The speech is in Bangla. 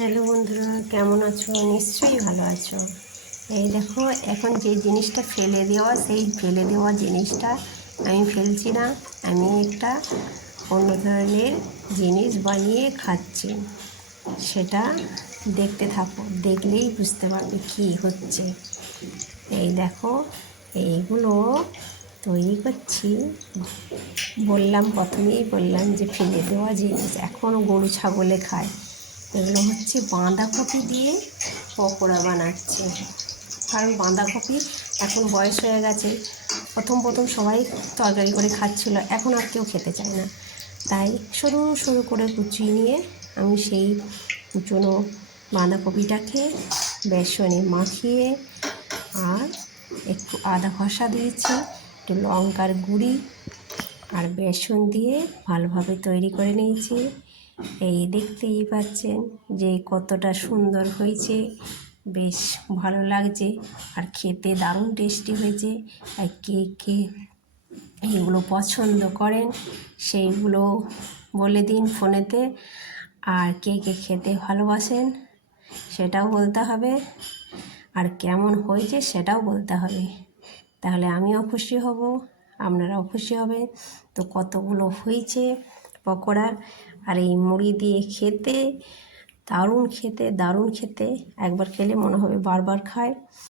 হ্যালো বন্ধুরা, কেমন আছো? নিশ্চয়ই ভালো আছো। এই দেখো, এখন যে জিনিসটা ফেলে দেওয়া, সেই ফেলে দেওয়া জিনিসটা আমি ফেলছি না। আমি একটা অন্য ধরনের জিনিস বানিয়ে খাচ্ছি। সেটা দেখতে থাকো, দেখলেই বুঝতে পারবে কী হচ্ছে। এই দেখো, এইগুলো তৈরি করছি। প্রথমেই বললাম যে ফেলে দেওয়া জিনিস এখনও গরু ছাগলে খায়। এগুলো হচ্ছে বাঁধাকপি দিয়ে পকোড়া বানাচ্ছি। কারণ বাঁধাকপি এখন বয়স হয়ে গেছে। প্রথম প্রথম সবাই তরকারি করে খাচ্ছিল, এখন আর কেউ খেতে চায় না। তাই সরু সরু করে কুচিয়ে নিয়ে আমি সেই কুচনো বাঁধাকপিটাকে বেসনে মাখিয়ে আর একটু আদা ঘষা দিয়েছি, একটু লঙ্কার গুঁড়ি আর বেসন দিয়ে ভালোভাবে তৈরি করে নিয়েছি। এই দেখতেই পাচ্ছেন যে কতটা সুন্দর হয়েছে, বেশ ভালো লাগছে আর খেতে দারুণ টেস্টি হয়েছে। আর কে কে এগুলো পছন্দ করেন সেইগুলো বলে দিন ফোনেতে। আর কে কে খেতে ভালোবাসেন সেটাও বলতে হবে, আর কেমন হয়েছে সেটাও বলতে হবে। তাহলে আমিও খুশি হব, আপনারাও খুশি হবেন। তো কতগুলো হয়েছে পকোড়া, আর এই মুড়ি দিয়ে খেতে দারুণ খেতে, দারুণ খেতে। একবার খেলে মনে হবে বারবার খায়।